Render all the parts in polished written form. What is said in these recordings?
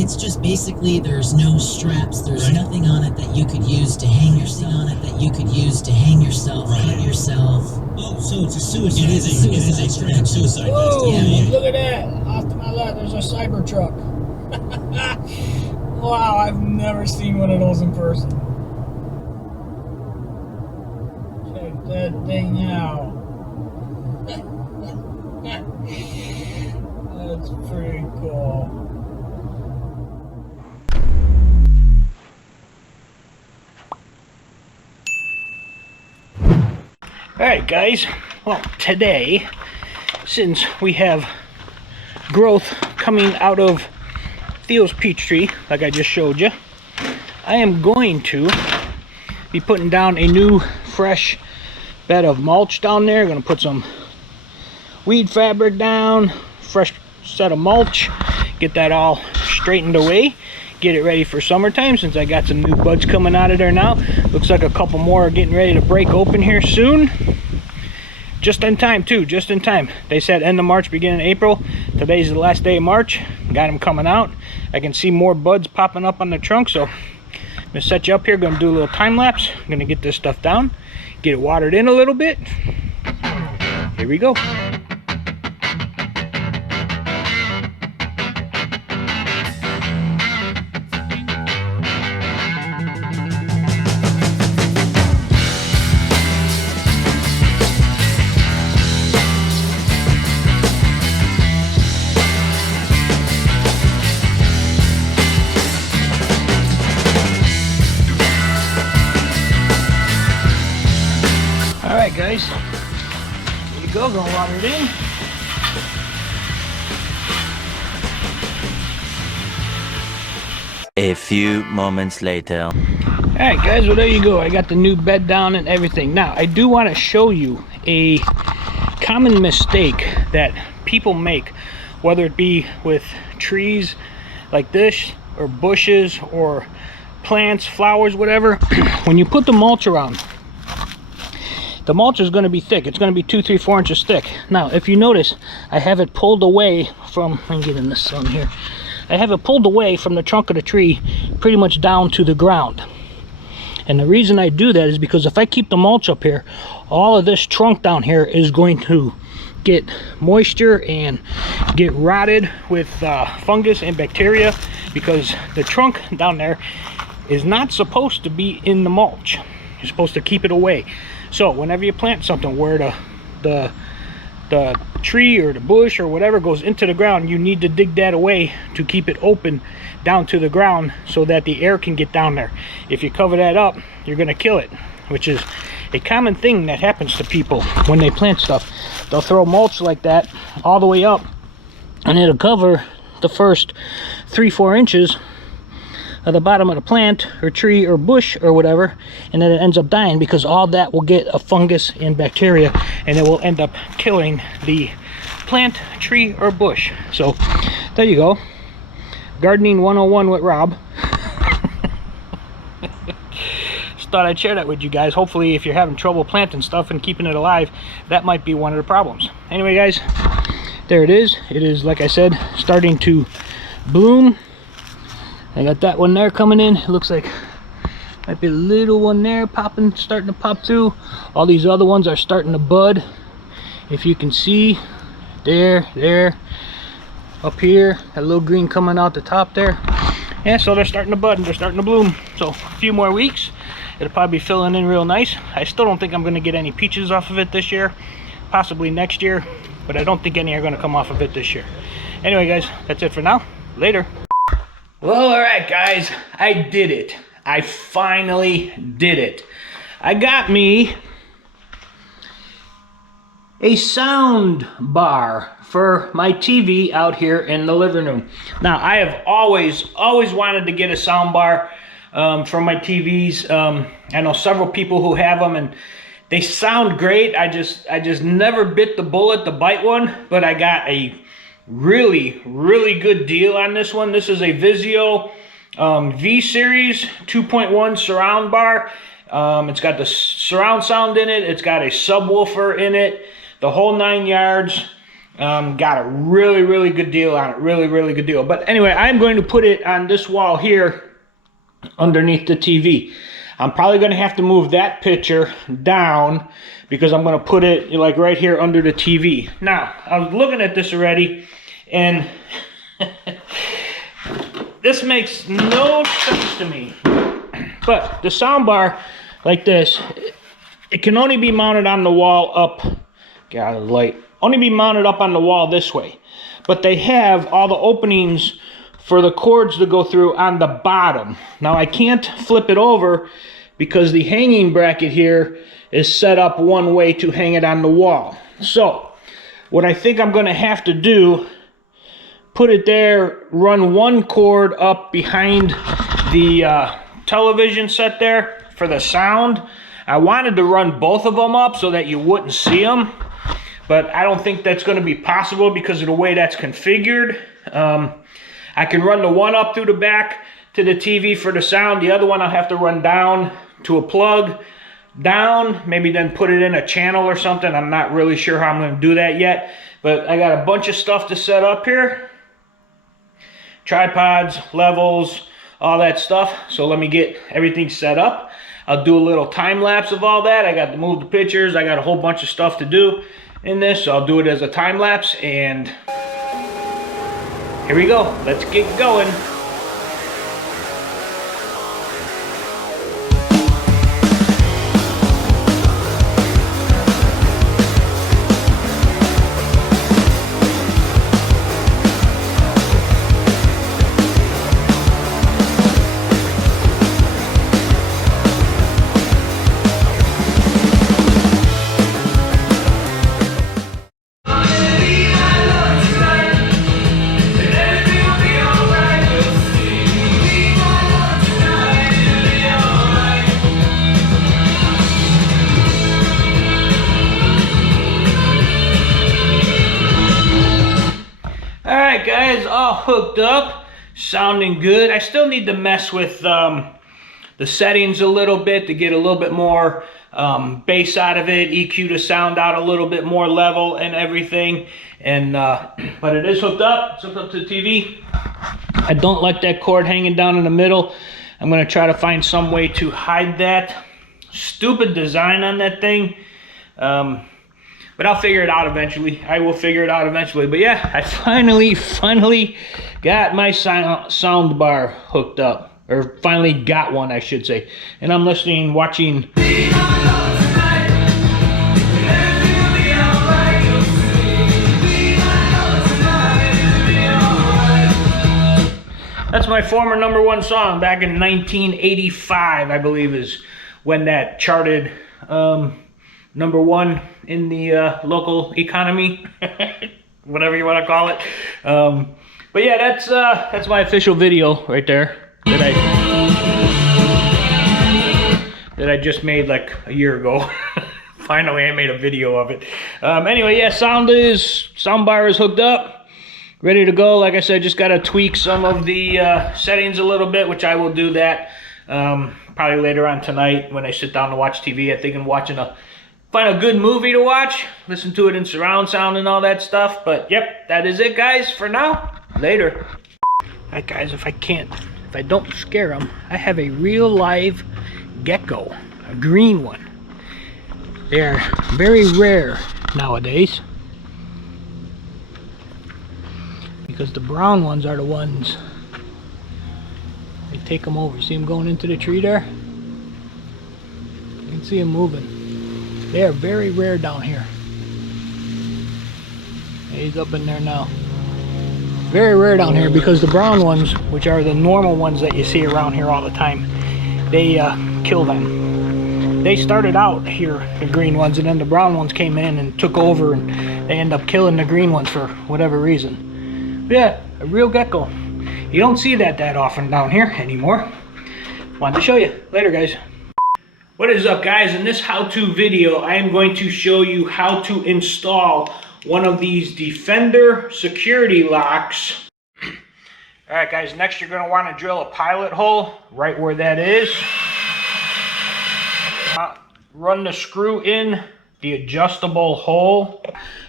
It's just basically there's no straps, there's nothing on it that you could use to hang yourself cut yourself. Oh, so it's a suicide. It is a suicide. It is a straight suicide. Whoa, Yeah. look at that. Off to my left, there's a cyber truck. Wow, I've never seen one of those in person. Check that thing out. That's pretty cool. Alright guys, well today, since we have growth coming out of Theo's peach tree, like I just showed you, I am going to be putting down a new fresh bed of mulch down there. Going to put some weed fabric down, fresh set of mulch, get that all straightened away, get it ready for summertime since I got some new buds coming out of there now. Looks like a couple more are getting ready to break open here soon. Just in time too, just in time. They said end of March, beginning of April. Today's the last day of March. Got them coming out. I can see more buds popping up on the trunk, so I'm gonna set you up here. Gonna do a little time lapse. I'm gonna get this stuff down, get it watered in a little bit. Here we go. Alright guys, here you go, gonna water it in. A few moments later. Alright guys, well there you go. I got the new bed down and everything. Now, I do want to show you a common mistake that people make, whether it be with trees like this, or bushes, or plants, flowers, whatever. When you put the mulch around, the mulch is going to be thick. It's going to be 2, 3, 4 inches thick. Now, if you notice, I have it pulled away from, let me get in the sun here. I have it pulled away from the trunk of the tree pretty much down to the ground. And the reason I do that is because if I keep the mulch up here, all of this trunk down here is going to get moisture and get rotted with fungus and bacteria, because the trunk down there is not supposed to be in the mulch. You're supposed to keep it away. So whenever you plant something where the tree or the bush or whatever goes into the ground, you need to dig that away to keep it open down to the ground so that the air can get down there. If you cover that up, you're going to kill it, which is a common thing that happens to people when they plant stuff. They'll throw mulch like that all the way up, and it'll cover the first 3-4 inches of the bottom of the plant or tree or bush or whatever, and then it ends up dying because all that will get a fungus and bacteria, and it will end up killing the plant, tree, or bush. So there you go, gardening 101 with Rob. Just thought I'd share that with you guys. Hopefully if you're having trouble planting stuff and keeping it alive, that might be one of the problems. Anyway guys, there it is. It is, like I said, starting to bloom. I got that one there coming in. It looks like might be a little one there popping, starting to pop through. All these other ones are starting to bud. If you can see, there, up here, that little green coming out the top there. Yeah, so they're starting to bud and they're starting to bloom. So a few more weeks, it'll probably be filling in real nice. I still don't think I'm going to get any peaches off of it this year. Possibly next year, but I don't think any are going to come off of it this year. Anyway guys, that's it for now. Later. Well, alright guys, I did it. I finally did it. I got me a sound bar for my TV out here in the living room. Now, I have always wanted to get a sound bar for my TVs. I know several people who have them, and they sound great. I just never bit the bullet to bite one, but I got a really good deal on this one. This is a Vizio V Series 2.1 surround bar. It's got the surround sound in it. It's got a subwoofer in it, the whole 9 yards. Got a really good deal on it. Really good deal. But anyway, I'm going to put it on this wall here underneath the TV. I'm probably going to have to move that picture down because I'm going to put it like right here under the TV. Now, I was looking at this already, and this makes no sense to me. But the sound bar like this, it can only be mounted on the wall up. Get out of the light. Only be mounted up on the wall this way. But they have all the openings for the cords to go through on the bottom. Now I can't flip it over because the hanging bracket here is set up one way to hang it on the wall. So what I think I'm going to have to do, put it there, run one cord up behind the television set there for the sound. I wanted to run both of them up so that you wouldn't see them, but I don't think that's going to be possible because of the way that's configured. I can run the one up through the back to the TV for the sound. The other one I'll have to run down to a plug down, maybe then put it in a channel or something. I'm not really sure how I'm going to do that yet, but I got a bunch of stuff to set up here. Tripods, levels, all that stuff. So let me get everything set up. I'll do a little time lapse of all that. I got to move the pictures. I got a whole bunch of stuff to do in this, so I'll do it as a time lapse, and here we go. Let's get going. Alright guys, all hooked up, sounding good. I still need to mess with the settings a little bit to get a little bit more bass out of it, EQ to sound out a little bit more level and everything. And but it is hooked up. It's hooked up to the TV. I don't like that cord hanging down in the middle. I'm going to try to find some way to hide that. Stupid design on that thing. But I'll figure it out eventually. I will figure it out eventually. But yeah, I finally got my sound bar hooked up. Or finally got one, I should say. And I'm listening, watching. That's my former #1 song back in 1985, I believe, is when that charted. #1 in the local economy, whatever you want to call it. But yeah, that's my official video right there that I just made like a year ago. Finally, I made a video of it. Anyway, yeah, sound bar is hooked up, ready to go. Like I said, just gotta tweak some of the settings a little bit, which I will do that probably later on tonight when I sit down to watch TV. I think I'm find a good movie to watch, listen to it in surround sound and all that stuff. But yep, that is it guys for now. Later. Alright guys, if I don't scare them, I have a real live gecko, a green one. They are very rare nowadays because the brown ones are the ones, they take them over. See them going into the tree there? You can see them moving. They are very rare down here. He's up in there now. Very rare down here because the brown ones, which are the normal ones that you see around here all the time, they kill them. They started out here, the green ones, and then the brown ones came in and took over, and they end up killing the green ones for whatever reason. But yeah, a real gecko. You don't see that often down here anymore. Wanted to show you. Later guys. What is up guys? In this how-to video, I am going to show you how to install one of these Defender security locks. Alright guys, next you're going to want to drill a pilot hole right where that is. Run the screw in the adjustable hole.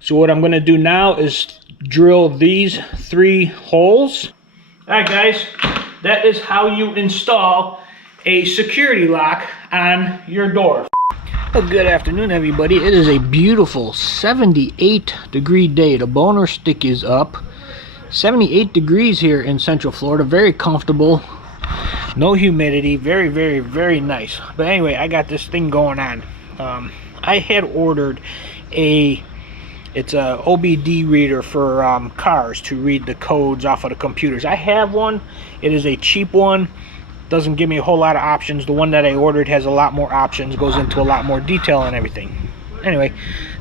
So what I'm going to do now is drill these 3 holes. All right, guys, that is how you install a security lock on your door. Well, good afternoon, everybody. It is a beautiful 78-degree day. The boner stick is up. 78 degrees here in Central Florida. Very comfortable. No humidity. Very, very, very nice. But anyway, I got this thing going on. I had ordered it's a OBD reader for cars to read the codes off of the computers. I have one. It is a cheap one. Doesn't give me a whole lot of options. The one that I ordered has a lot more options, goes into a lot more detail and everything. Anyway,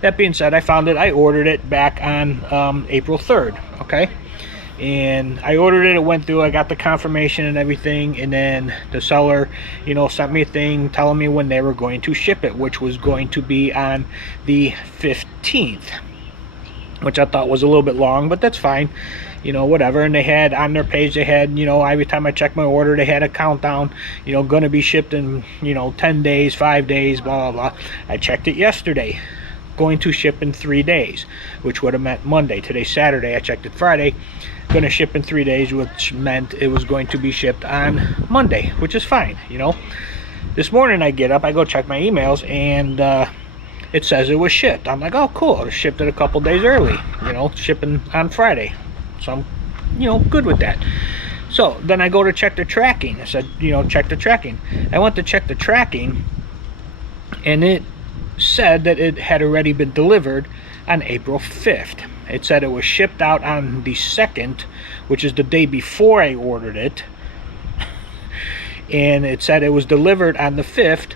that being said, I found it. I ordered it back on April 3rd, okay? And I ordered it, it went through, I got the confirmation and everything, and then the seller, you know, sent me a thing telling me when they were going to ship it, which was going to be on the 15th, which I thought was a little bit long, but that's fine, you know, whatever. And they had on their page, they had, you know, every time I checked my order, they had a countdown, you know, gonna be shipped in, you know, 10 days, 5 days, blah, blah, blah. I checked it yesterday, going to ship in 3 days, which would have meant Monday. Today's Saturday, I checked it Friday, gonna ship in 3 days, which meant it was going to be shipped on Monday, which is fine, you know. This morning I get up, I go check my emails, and it says it was shipped. I'm like, oh cool, it was shipped it a couple days early, you know, shipping on Friday. So I'm, you know, good with that. So then I go to check the tracking. I said, you know, check the tracking. I went to check the tracking, and it said that it had already been delivered on April 5th. It said it was shipped out on the 2nd, which is the day before I ordered it. And it said it was delivered on the 5th,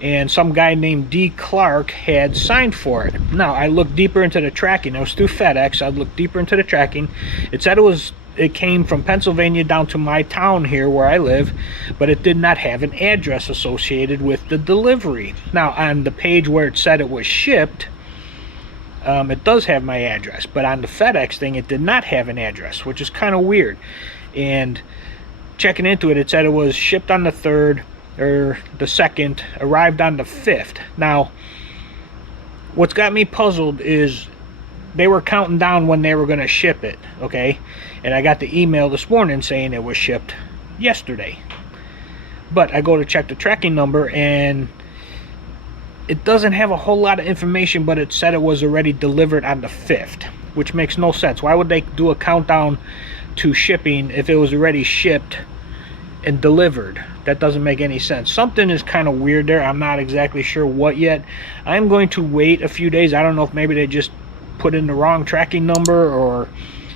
and some guy named D. Clark had signed for it. Now, I looked deeper into the tracking. It was through FedEx. I looked deeper into the tracking. It said it came from Pennsylvania down to my town here where I live, but it did not have an address associated with the delivery. Now, on the page where it said it was shipped, it does have my address, but on the FedEx thing, it did not have an address, which is kind of weird. And checking into it, it said it was shipped on the 3rd, or the 2nd, arrived on the 5th. Now, what's got me puzzled is they were counting down when they were going to ship it, okay? And I got the email this morning saying it was shipped yesterday. But I go to check the tracking number, and it doesn't have a whole lot of information, but it said it was already delivered on the 5th, which makes no sense. Why would they do a countdown to shipping if it was already shipped and delivered? That doesn't make any sense. Something is kind of weird there. I'm not exactly sure what yet. I'm going to wait a few days. I don't know if maybe they just put in the wrong tracking number, or,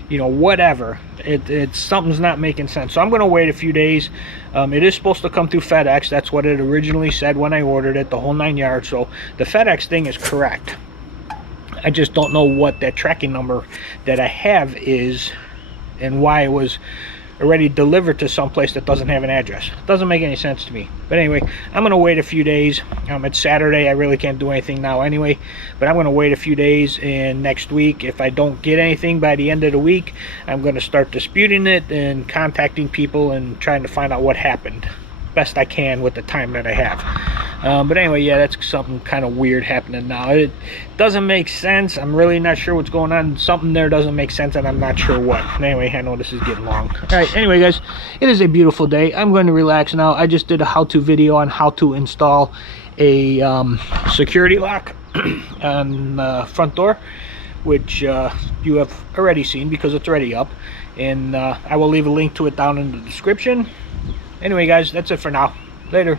you know, whatever. It's something's not making sense. So I'm going to wait a few days. It is supposed to come through FedEx. That's what it originally said when I ordered it, the whole 9 yards. So the FedEx thing is correct. I just don't know what that tracking number that I have is, and why it was already delivered to some place that doesn't have an address. Doesn't make any sense to me. But anyway, I'm going to wait a few days. It's Saturday. I really can't do anything now anyway. But I'm going to wait a few days, and next week, if I don't get anything by the end of the week, I'm going to start disputing it and contacting people and trying to find out what happened best I can with the time that I have. But anyway, yeah, that's something kind of weird happening now. It doesn't make sense. I'm really not sure what's going on. Something there doesn't make sense, and I'm not sure what. Anyway, I know this is getting long. All right, anyway, guys, it is a beautiful day. I'm going to relax now. I just did a how-to video on how to install a security lock on the front door, which you have already seen because it's already up. And I will leave a link to it down in the description. Anyway, guys, that's it for now. Later.